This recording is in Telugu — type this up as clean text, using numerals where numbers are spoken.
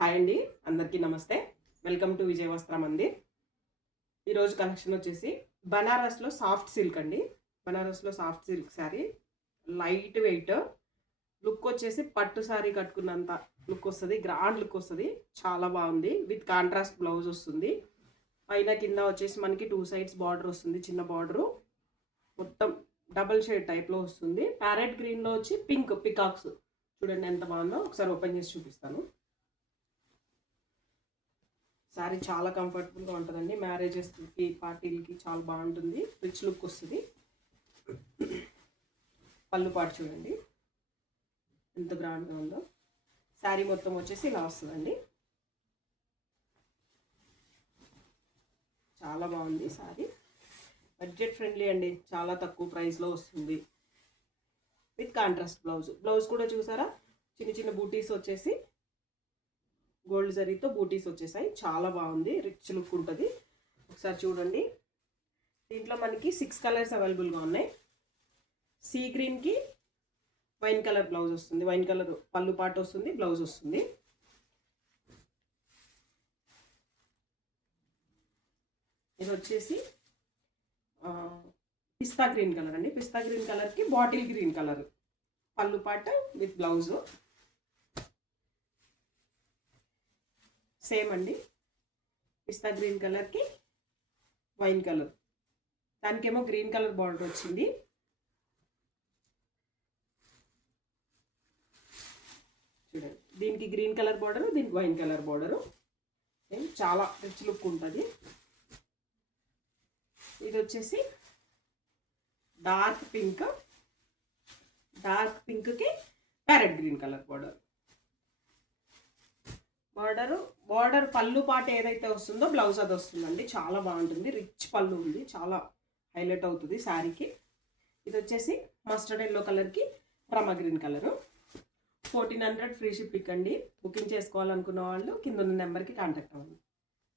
హాయ్ అండి, అందరికీ నమస్తే. వెల్కమ్ టు విజయ వస్త్ర మందిర్. ఈరోజు కలెక్షన్ వచ్చేసి బనారస్లో సాఫ్ట్ సిల్క్ అండి. బనారస్లో soft silk sari, light weight, look వచ్చేసి పట్టు శారీ కట్టుకున్నంత లుక్ వస్తుంది, గ్రాండ్ లుక్ వస్తుంది. చాలా బాగుంది. విత్ కాంట్రాస్ట్ బ్లౌజ్ వస్తుంది. పైన కింద వచ్చేసి మనకి 2 సైడ్స్ బార్డర్ వస్తుంది, చిన్న బార్డరు. మొత్తం డబల్ షేడ్ టైప్లో వస్తుంది. ప్యారెట్ గ్రీన్లో వచ్చి పింక్ పికాక్స్. చూడండి ఎంత బాగుందో. ఒకసారి ఓపెన్ చేసి చూపిస్తాను. శారీ చాలా కంఫర్టబుల్గా ఉంటుందండి. మ్యారేజెస్కి, పార్టీలకి చాలా బాగుంటుంది. రిచ్ లుక్ వస్తుంది. పళ్ళు పాటు చూడండి ఎంత గ్రాండ్గా ఉందో. శారీ మొత్తం వచ్చేసి ఇలా వస్తుందండి. చాలా బాగుంది శారీ. బడ్జెట్ ఫ్రెండ్లీ అండి, చాలా తక్కువ ప్రైస్లో వస్తుంది. విత్ కాంట్రాస్ట్ బ్లౌజ్ కూడా చూసారా, చిన్న చిన్న బూటీస్ వచ్చేసి గోల్డ్ జరీతో బూటీస్ వచ్చేసాయి. చాలా బాగుంది, రిచ్ లుక్ ఉంటుంది. ఒకసారి చూడండి. దీంట్లో మనకి 6 కలర్స్ అవైలబుల్గా ఉన్నాయి. సీ గ్రీన్కి వైన్ కలర్ బ్లౌజ్ వస్తుంది, వైన్ కలర్ పళ్ళు పాటు వస్తుంది, బ్లౌజ్ వస్తుంది. ఇది వచ్చేసి పిస్తా గ్రీన్ కలర్ అండి. పిస్తా గ్రీన్ కలర్కి బాటిల్ గ్రీన్ కలర్ పళ్ళు పాటు విత్ బ్లౌజు. సేమ్ అండి. పిస్తా గ్రీన్ కలర్కి వైన్ కలర్, దానికేమో గ్రీన్ కలర్ బార్డర్ వచ్చింది. చూడండి, దీనికి గ్రీన్ కలర్ బార్డరు, దీనికి వైన్ కలర్ బార్డరు. చాలా రిచ్ లుక్ ఉంటుంది. ఇది వచ్చేసి డార్క్ పింక్కి ప్యారెట్ గ్రీన్ కలర్ బార్డర్ పళ్ళు పాట ఏదైతే వస్తుందో బ్లౌజ్ అది వస్తుందండి. చాలా బాగుంటుంది. రిచ్ పళ్ళు ఉంది, చాలా హైలైట్ అవుతుంది శారీకి. ఇది వచ్చేసి మస్టర్డ్ ఎల్లో కలర్కి రమా గ్రీన్ కలరు. 1400 ఫ్రీ షిప్పింగ్ అండి. బుకింగ్ చేసుకోవాలనుకున్న వాళ్ళు కింద ఉన్న నెంబర్కి కాంటాక్ట్ అవ్వండి.